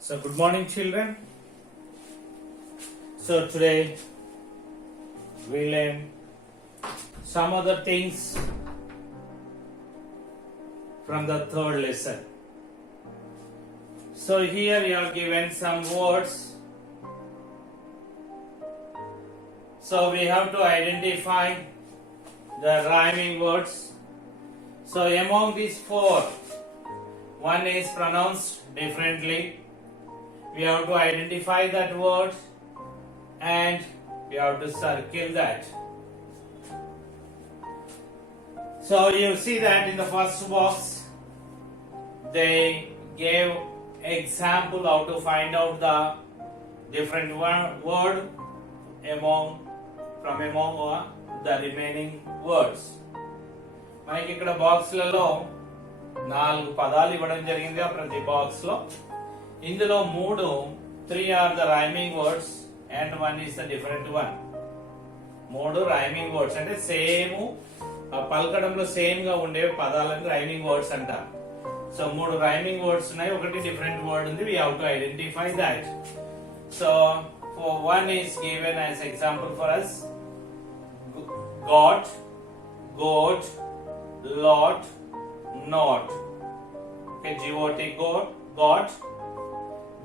So good morning children. So today we learn some other things from the third lesson. So here we are given some words. So we have to identify the rhyming words. So among these four, one is pronounced differently. We have to identify that word and we have to circle that. So you see that in the first box they gave example how to find out the different word among the remaining words. మనకి ఇక్కడ బాక్స్లలో 4 పదాలు ఇవ్వడం జరిగింది ప్రతి box లో. ఇందులో 3 are the rhyming words and one is the different one. 3 rhyming words అంటే same పలకడంలో same గా ఉండే పదాలను rhyming words అంటారు. సో 3 rhyming words ఉన్నాయి, ఒకటి different word ఉంది. We have to identify that. So for one is given as example for us: got, goat, lot, not. Okay, G-O-T got,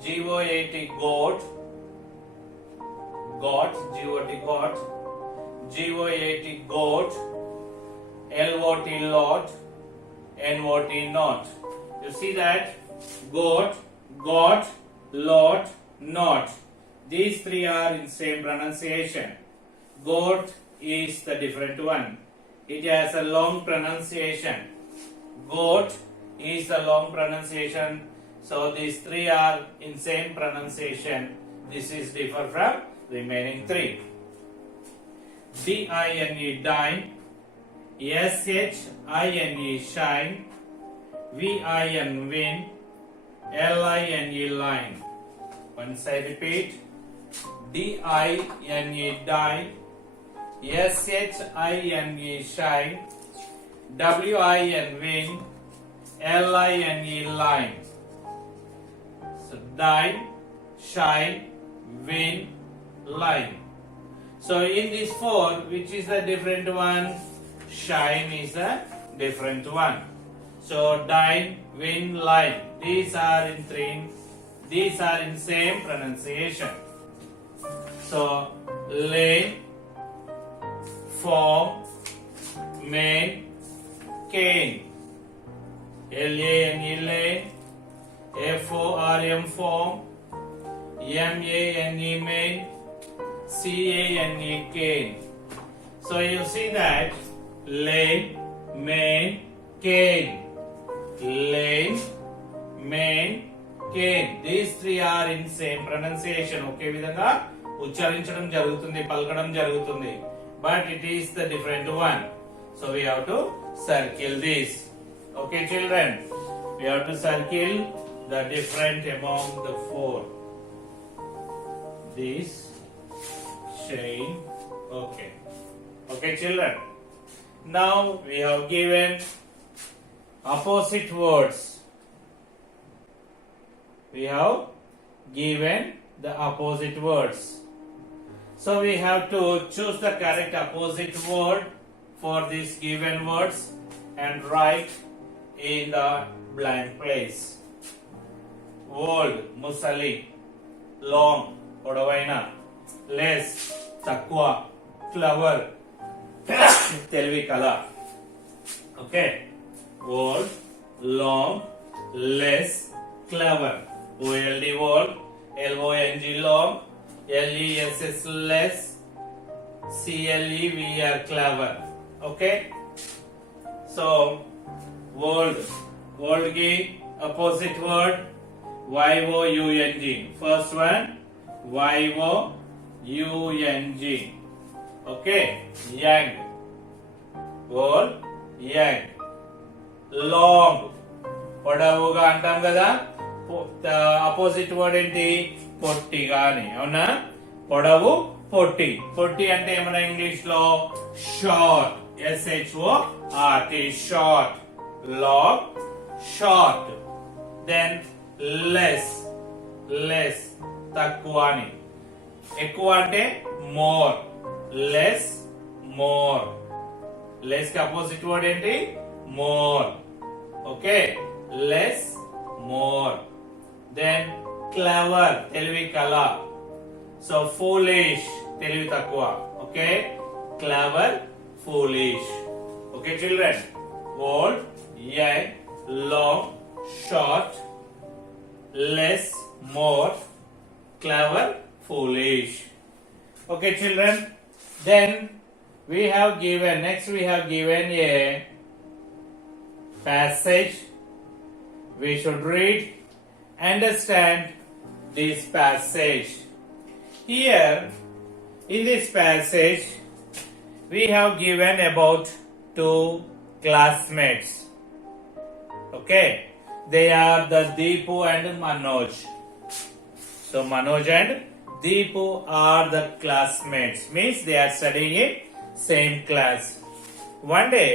G-O-A-T got, G-O-T got, G-O-A-T got, L-O-T lot, N-O-T not. You see that? Got, lot, not. These 3 are in same pronunciation. Got is the different one. It has a long pronunciation. Goat is the long pronunciation. So these 3 are in same pronunciation. This is different from remaining 3. D-I-N-E dine, S-H-I-N-E shine, V-I-N win, L-I-N-E line. Once I repeat: D-I-N-E dine, S-H-I-N-E shine, W-I-N win, L-I-N-E line. So dine, shine, win, line. So in these 4, which is the different one? Shine is the different one. So dine, win, line. These are in 3. These are in same pronunciation. So lane, form, main, cane. L-A-N-E lane, F-O-R-M form, M-A-N-E main, C-A-N-E cane. So you see that lane, main, cane. Lane, main, cane. These 3 are in same pronunciation. Okay, విధంగా ఉచ్చరించడం జరుగుతుంది, పలకడం జరుగుతుంది. But it is the different one. So we have to circle this. Okay children, we have to circle the different among the 4. This chain. Okay. Okay children. Now we have given opposite words. We have given the opposite words. So we have to choose the correct opposite word for these given words and write in the blank place. Old, musali. Long, పొడవైన. Less, తక్కువ. Clever, తెలివి కల. Okay. Old, long, less, clever. O-L-D old, L-O-N-G long, L-E-S-S less, C-L-E-V-R clever. Okay. So world ki opposite word Y-O-U-N-G. First one Y-O-U-N-G. Okay. Young. World young. Long, పొడవుగా అంటాం కదా. Opposite word ఏంటి? పొట్టిగా అని. అవునా? పొడవు, పొట్టి. పొట్టి అంటే ఏమన్నా ఇంగ్లీష్ లో? Short. S-H-O-R-T, short. Long, short. Then less, less తక్కువ అని. ఎక్కువ అంటే మోర్, లెస్ మోర్. లెస్ కి అపోజిట్ వర్డ్ ఏంటి? More. Okay, less more. Then clever తెలివి కల. సో ఫూలిష్ తెలివి తక్కువ. Okay, clever, foolish. Okay children, old, young, long, short, less, more, clever, foolish. Okay children, then we have given a passage. We should read, understand this passage. Here in this passage we have given about two classmates. Okay, they are the Deepu and Manoj. So Manoj and Deepu are the classmates, means they are studying in same class. One day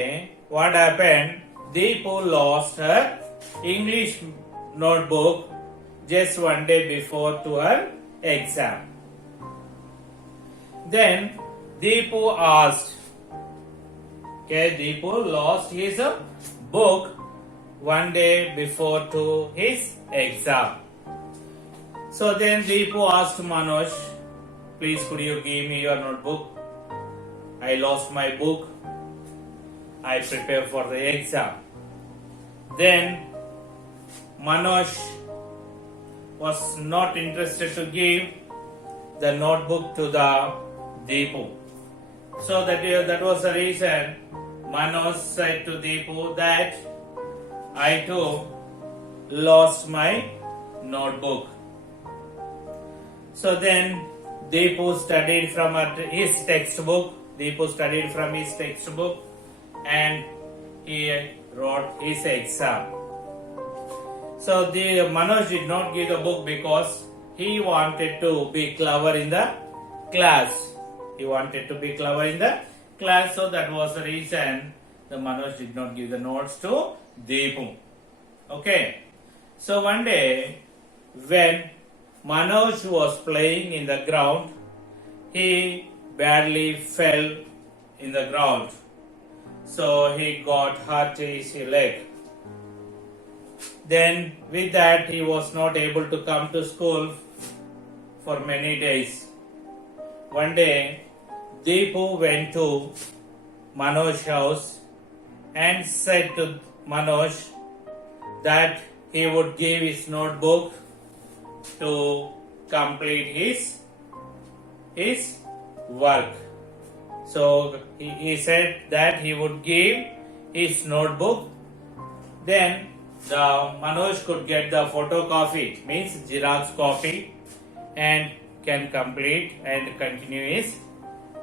what happened, Deepu lost her English notebook just one day before to her exam. Then Deepu asked, okay, Deepu lost his book one day before to his exam. So then Deepu asked Manoj, please could you give me your notebook? I lost my book. I prepare for the exam. Then Manoj was not interested to give the notebook to the Deepu. So that was the reason Manoj said to Deepu that I too lost my notebook. So then Deepu studied from his textbook. And he wrote his exam. So Manoj did not give the book because he wanted to be clever in the class. So that was the reason the Manoj did not give the notes to Deepu. Okay. So one day when Manoj was playing in the ground, he badly fell in the ground. So he got hurt his leg. Then with that he was not able to come to school for many days. One day Deepu went to Manoj's house and said to Manoj that he would give his notebook to complete his work. So he said that he would give his notebook. Then the Manoj could get the photocopy, means Xerox copy, and can complete and continue his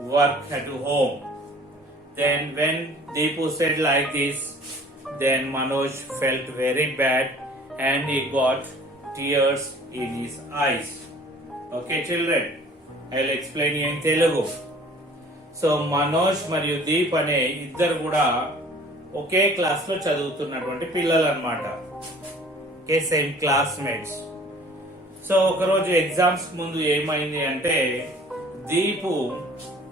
work at home. Then when Deepu said like this, then Manoj felt very bad and he got tears in his eyes. Okay children, I will explain you in Telugu. So Manoj మరియు దీప్ అనే ఇద్దరు కూడా ఒకే class లో చదువుతున్నటువంటి పిల్లలు అన్నమాట. Okay, same classmates. So ఒకరోజు exams ముందు ఏమైంది అంటే దీపు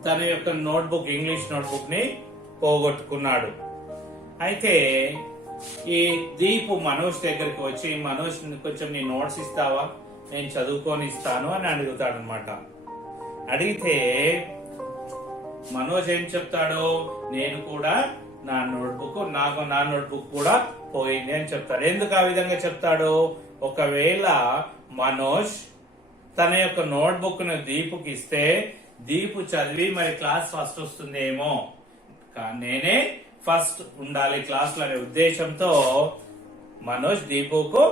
తన యొక్క నోట్బుక్, ఇంగ్లీష్ నోట్బుక్ ని పోగొట్టుకున్నాడు. అయితే ఈ దీపు మనోజ్ దగ్గరికి వచ్చి, మనోజ్ కొంచెం నీ నోట్స్ ఇస్తావా, నేను చదువుకొని ఇస్తాను అని అడుగుతాడు అనమాట. అడిగితే మనోజ్ ఏం చెప్తాడు, నేను కూడా నా నోట్బుక్ కూడా పోయింది అని చెప్తాడు. ఎందుకు ఆ విధంగా చెప్తాడు, ఒకవేళ మనోజ్ తన యొక్క నోట్బుక్ ను దీపుకి ఇస్తే దీపు చదివి మరి క్లాస్ ఫస్ట్ వస్తుందేమో, నేనే ఫస్ట్ ఉండాలి క్లాస్ లో అనే ఉద్దేశంతో మనోజ్ దీపుకు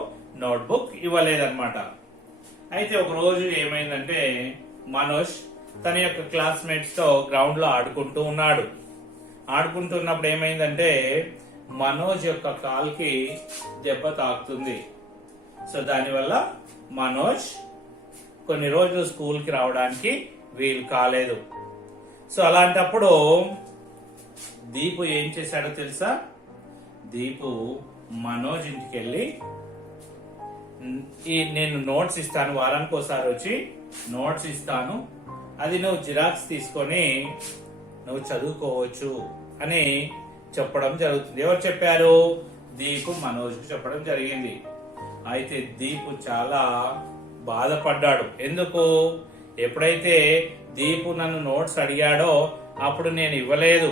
నోట్బుక్ ఇవ్వలేదన్నమాట. అయితే ఒక రోజు ఏమైందంటే మనోజ్ తన యొక్క క్లాస్మేట్స్ తో గ్రౌండ్ లో ఆడుకుంటున్నప్పుడు ఏమైందంటే మనోజ్ యొక్క కాల్కి దెబ్బ తాకుతుంది. సో దానివల్ల మనోజ్ కొన్ని రోజులు స్కూల్ కి రావడానికి వీలు కాలేదు. సో అలాంటప్పుడు దీపు ఏం చేశాడో తెలుసా, దీపు మనోజ్ ఇంటికి వెళ్ళి నేను నోట్స్ ఇస్తాను, వారానికి ఒకసారి వచ్చి నోట్స్ ఇస్తాను, అది నువ్వు జిరాక్స్ తీసుకొని నువ్వు చదువుకోవచ్చు అని చెప్పడం జరుగుతుంది. ఎవరు చెప్పారు? దీపు మనోజ్కు చెప్పడం జరిగింది. అయితే దీపు చాలా బాధపడ్డాడు. ఎందుకు? ఎప్పుడైతే దీపు నన్ను నోట్స్ అడిగాడో అప్పుడు నేను ఇవ్వలేదు,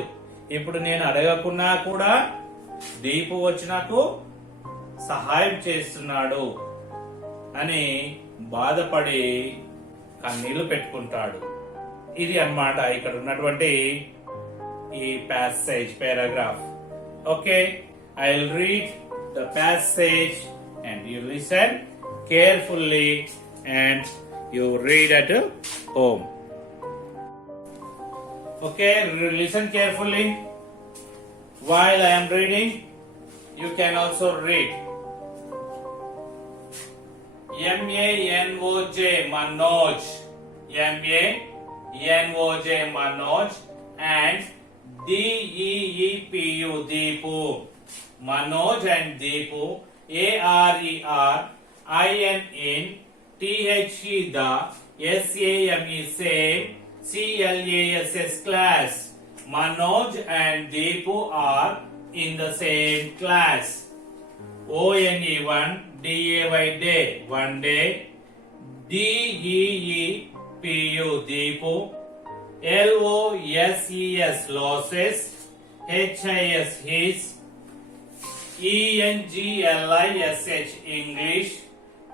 ఇప్పుడు నేను అడగకున్నా కూడా దీపు వచ్చి నాకు సహాయం చేస్తున్నాడు అని బాధపడి కన్నీళ్లు పెట్టుకుంటాడు. ఇది అన్నమాట ఇక్కడ ఉన్నటువంటి ఈ passage paragraph. Okay, I'll read the passage and you listen carefully and you read at home. Okay, listen carefully. While I am reading, you can also read. M-A-N-O-J, Manoj. M-A-N-O-J, Manoj. And D-E-E-P-U, Deepu. Manoj and Deepu. A-R-E-R-I-N-N. T-H-E, the. S-A-M-E, same. C-L-A-S-S, class. Manoj and Deepu are in the same class. O-N-E-1, D-A-Y, day, one day. D-E-E-P-U, Deepu. L-O-S-E-S, losses. H-I-S, his. E-N-G-L-I-S-H, English.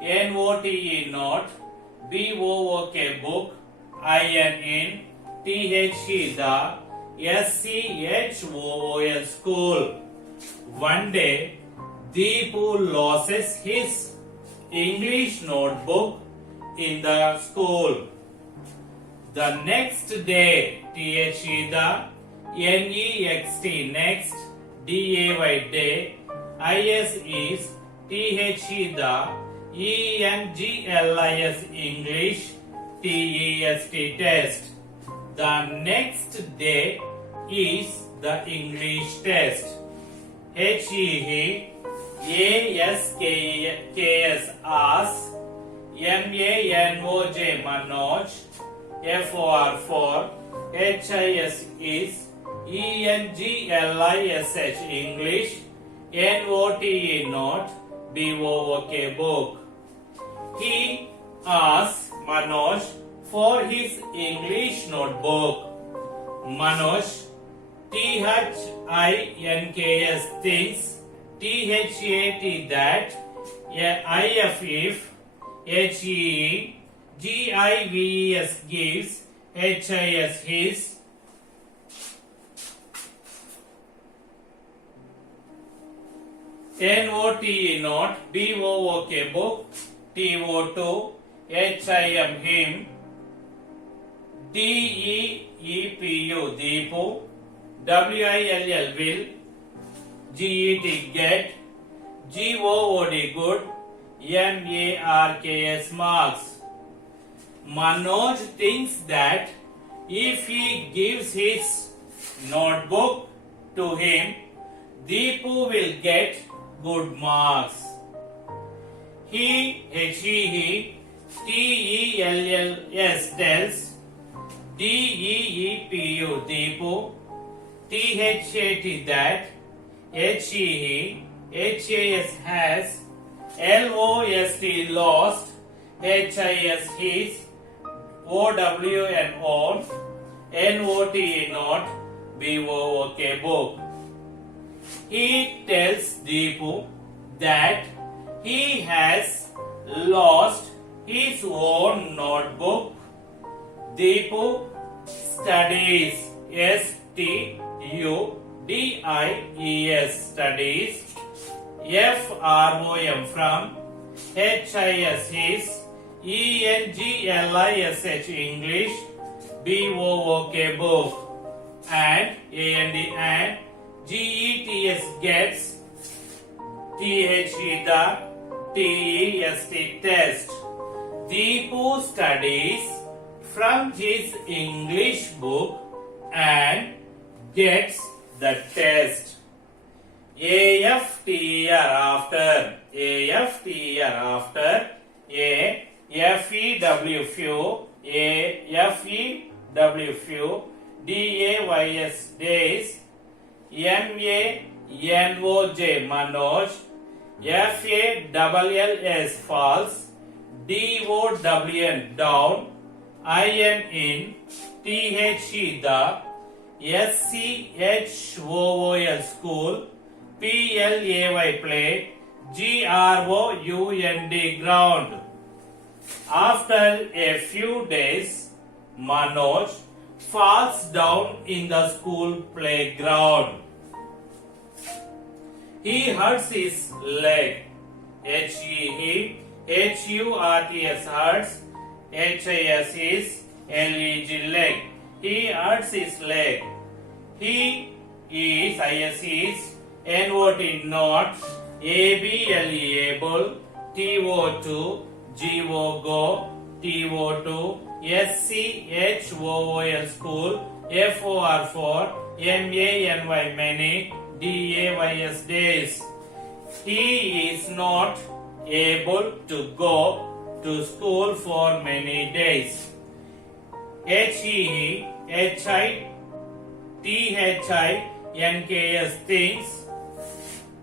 N-O-T-E, not. B-O-O-K, book. I-N-N. T-H-E, the. S-C-H-O-O-L, school. One day, Deepu loses his English notebook in the school. The next day, T-H-E, the. N-E-X-T, next. D-A-Y, day. I-S is T-H-E, the. E-N-G-L-I-S, English. T-E-S-T, test. The next day is the English test. H-E-He, A-S-K-S, ask. M-A-N-O-J, Manoj. F-O-R, for. H-I-S is E-N-G-L-I-S-H, English. N-O-T-E, not. B-O-O-K, book. He asks Manoj for his English notebook. Manoj, T-H-I-N-K-S, thinks. T-H-A-T, that. I-F, if. H-E-E. G-I-V-E-S, gives. H-I-S, his. N-O-T-E, not. B-O-O-K, book. T-O-2. H-I-M, him. D-E-E-P-U, Deepu. W-I-L-L, will. G-E-T, get. G-O-O-D, good. M-A-R-K-S, marks. Manoj thinks that if he gives his notebook to him, Deepu will get good marks. He, H-E-He, T-E-L-L-S, tells. D-E-E-P-U, Deepu. T-H-A-T, that. H-E-He, H-A-S, has. L-O-S-T, lost. H-I-S, his. O-W-N-O, N-O-T-E, not. B-O-O-K, book. He tells Deepu that he has lost his own notebook. Deepu studies. S-T-U-D-I-E-S, studies. F-R-O-M, from. H-I-S, his. E-N-G-L-I-S-H, English. B-O-O-K, book. And A-N-D, and. G-E-T-S, gets. T-H-E, the. T-E-S-T, test. Deepu studies from his English book and gets the test. AFTER after, AFTER after, A FEW few, A FEW few, DAYS days, MANOJ Manoj, FALLS false, DOWN down, IN in, THE the, SCHOOL school, PLAY play, GROUND ground. After a few days, Manoj falls down in the school playground. He hurts his leg. HURTS hurts. HIS is LEG leg. He hurts his leg. He is IS is NOT not. ABLE able. TO2 GO go. TO2 SCHOOL school. FOR for MANY many. DAYS days. He is not able to go to school for many days. HEHITHINKS things.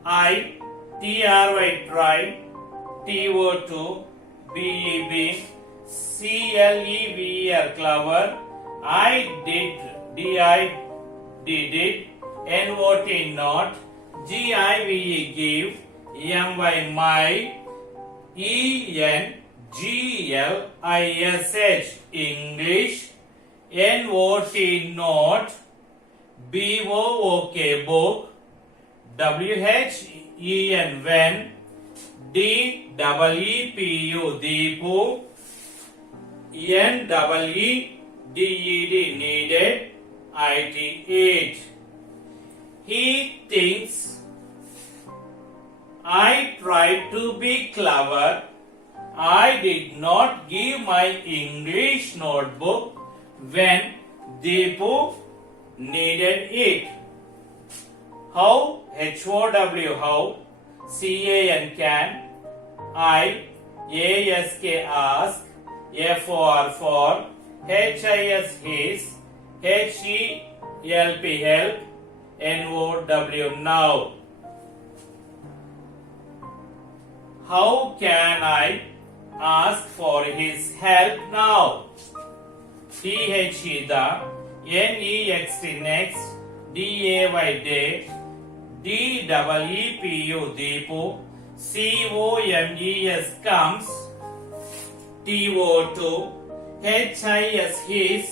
TRY try. TO2 BEB CLEVER clever. I did it. NOT not. GIVE give. MY my. ENGLISH English. NOT not. BOOK book. WHEN when. DEEPU deepu. NEEDED needed. IT it. He thinks I tried to be clever. I did not give my English notebook when Deepu needed it. How? HOW how? CAN can. ASK ask. FOR HIS his. HELP help. NOW now. How can I ask for his help now? THE the. NEXT next. DAY day. DEEPU deepu. COMES comes. TO2 HIS his.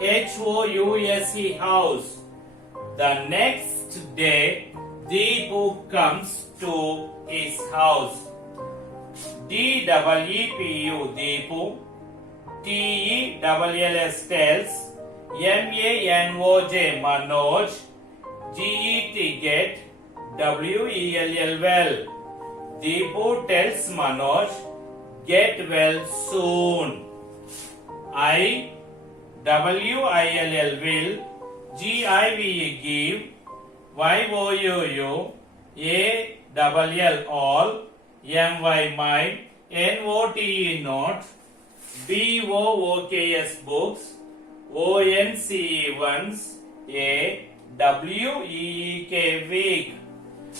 HOUSE house. The next day, Deepu comes to his house. DEEPU Deepu. TELLS tells. MANOJ Manoj. GET get. WELL well. Deepu tells Manoj, get well soon. WILL will. GIVE give. YOUU ALL all. MY my. NOTE not. BOOKS books. ONCE once. WEEK week.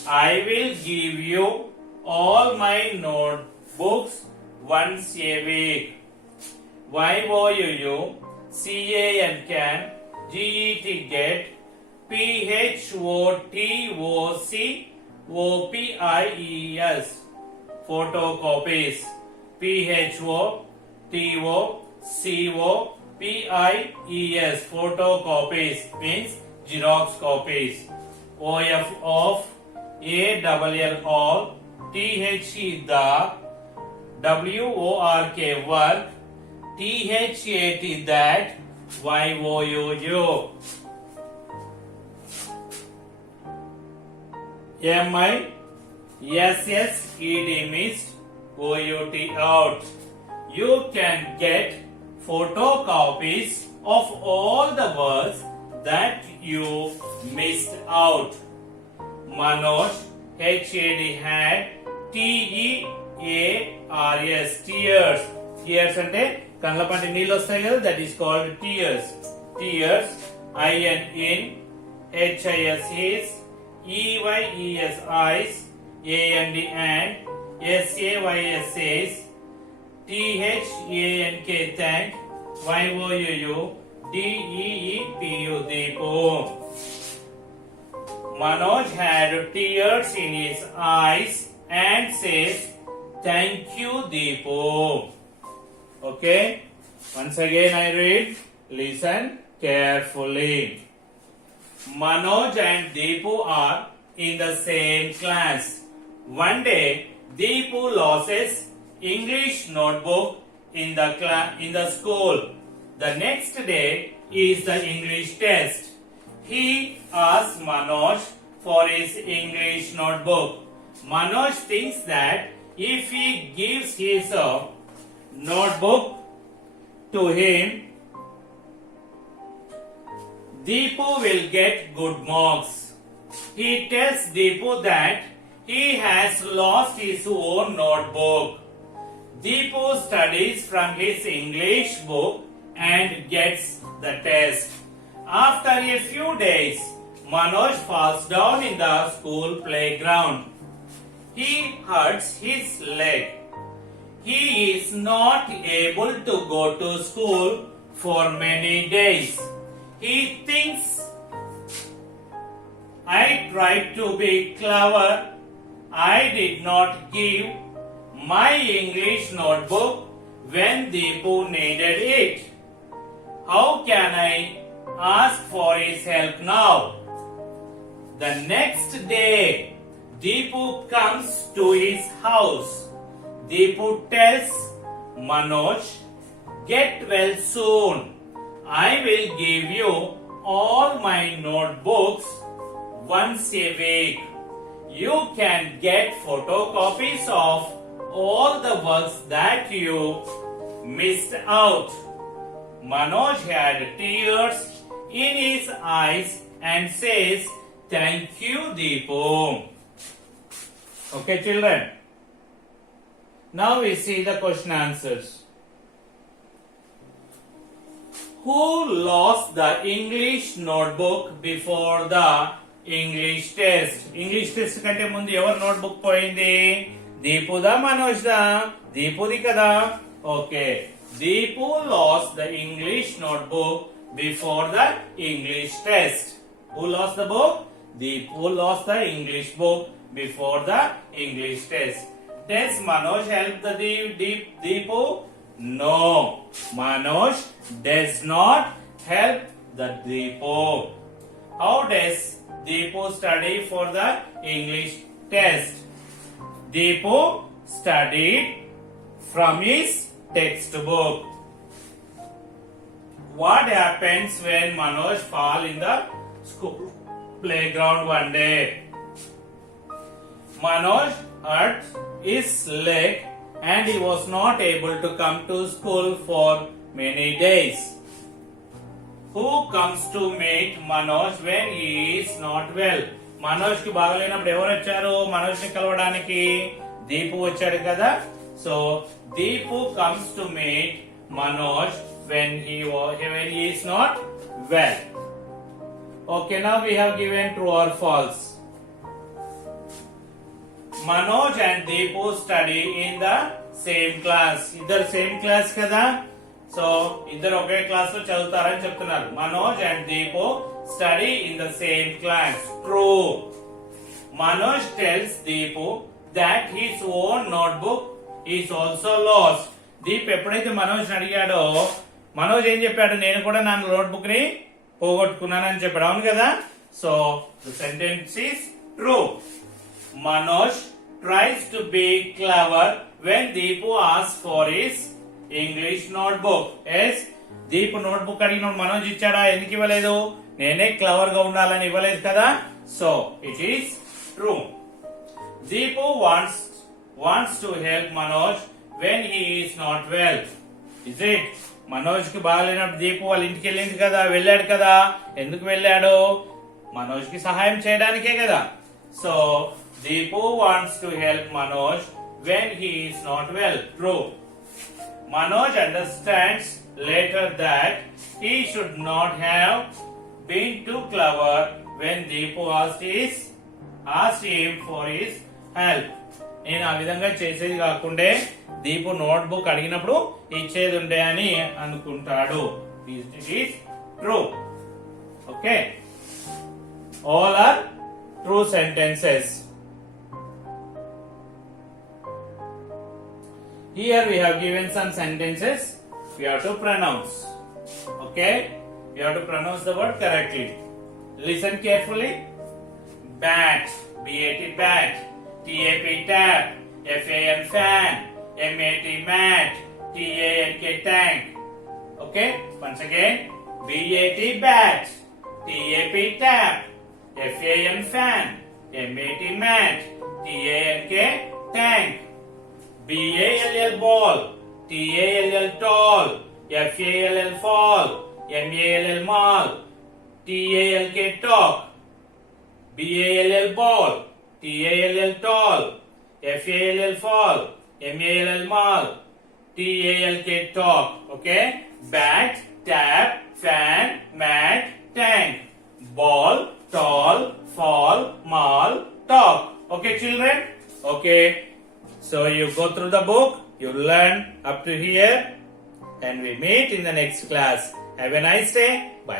I will give you all my notebooks once a week. YOUU CAN GET get. PHOTOCOPIES photocopies. PHOTOCOPIES photocopies means Xerox copies. OF of. ALL all. THE the. WORK work. THAT that. YOUU. MISSED missed. OUT out. You can get photocopies of all the words that you missed out. Manoj HAD had TEARS tears. Tears అంటే కళ్ళ పంటి నీళ్ళు వస్తాయి కదా, that is called tears. Tears. IN in, HIS his, EYES eyes, AND and, SAYS says, THANK thank, YOUU, DEEPU Deepu. Manoj had tears in his eyes and says, thank you Deepu. Okay, once again I read, listen carefully. Manoj and Deepu are in the same class. One day, Deepu lost his English notebook in the school. The next day is the English test. He asked Manoj for his English notebook. Manoj thinks that if he gives his notebook to him, Deepu will get good marks. He tells Deepu that he has lost his own notebook. Deepu studies from his English book and gets the test. After a few days, Manoj falls down in the school playground. He hurts his leg. He is not able to go to school for many days. He thinks, I tried to be clever. I did not give my English notebook when Deepu needed it. How can I ask for his help now? The next day, Deepu comes to his house. Deepu tells Manoj, get well soon. I will give you all my notebooks once a week. You can get photocopies of all the works that you missed out. Manoj had tears in his eyes and says, thank you, Deepu. Okay, children. Now we see the question answers. Who lost the English notebook before the English test? English test కంటే ముందు ఎవరు notebook పోయింది? దీపుదా మనోజ్దా? దీపుది కదా. Okay, Deepu lost the English notebook before the English test. Who lost the book? Deepu lost the English book before the English test. Does Manoj help the Deepu? No, Manoj does not help the Deepu. How does Deepu study for the English test? Deepu studied from his textbook. What happens when Manoj fall in the school playground one day? Manoj hurt his leg and he was not able to come to school for many days. Who comes to meet Manoj when he is not well? Manoj కి బాగలేనప్పుడు ఎవరు వచ్చారు మనోజ్ ని కలవడానికి? దీపు వచ్చాడు కదా. So Deepu comes to meet Manoj when he is not well. Okay, now we have given true or false. Manoj and Deepu study in the same class. ఇద్దరు same class కదా. So ఇద్దరు ఒకే క్లాస్ లో చదువుతారని చెప్తున్నారు. Manoj and Deepu study in the same class. True. Manoj tells Deepu that his own notebook is also lost. Deep ఎప్పుడైతే మనోజ్ అడిగాడో మనోజ్ ఏం చెప్పాడు? నేను కూడా నా నోట్బుక్ ని పోగొట్టుకున్నానని చెప్పాడు. అవును కదా. So the sentence is true. Manoj tries to be clever when Deepu asks for his English notebook. Yes, Deepu notebook అడిగినప్పుడు మనోజ్ ఇచ్చాడా? ఎందుకు ఇవ్వలేదు? నేనే క్లవర్ గా ఉండాలని ఇవ్వలేదు కదా. So it is true. Deepu wants to help Manoj when he is not well. Is it? Manoj కి బాగాలేనప్పుడు దీపు వాళ్ళ ఇంటికి వెళ్ళింది కదా, వెళ్ళాడు కదా. ఎందుకు వెళ్ళాడు? మనోజ్ కి సహాయం చేయడానికే కదా. So Deepu wants to help Manoj when he is not well. True. Manoj understands later that he should not have been too clever when Deepu asked him for his help. నేను ఆ విధంగా చేసేది కాకుండే దీపు నోట్బుక్ అడిగినప్పుడు ఇచ్చేది ఉండే అని అనుకుంటాడు. It is true. Okay, all are true sentences. Here we have given some sentences. We have to pronounce. Okay, we have to pronounce the word correctly. Listen carefully. Bat, B-A-T, bat. T-A-P, tap. F-A-N, fan. M-A-T, mat. T-A-N-K, tank. Okay, once again. B-A-T, bat. T-A-P, tap. F-A-N, fan. M-A-T, mat. T-A-N-K, tank. B-A-L-L, ball. T-A-L-L, tall. F-A-L-L, fall. M-A-L-L, mall. T-A-L-K, talk. B-A-L-L, ball. T-A-L-L, tall. F-A-L-L, fall. M-A-L-L, mall. T-A-L-K, talk. Okay? Bat, tap, fan, mat, tank. Ball, tall, fall, mall, talk. Okay, children? Okay. So you go through the book, you learn up to here, and we meet in the next class. Have a nice day. Bye.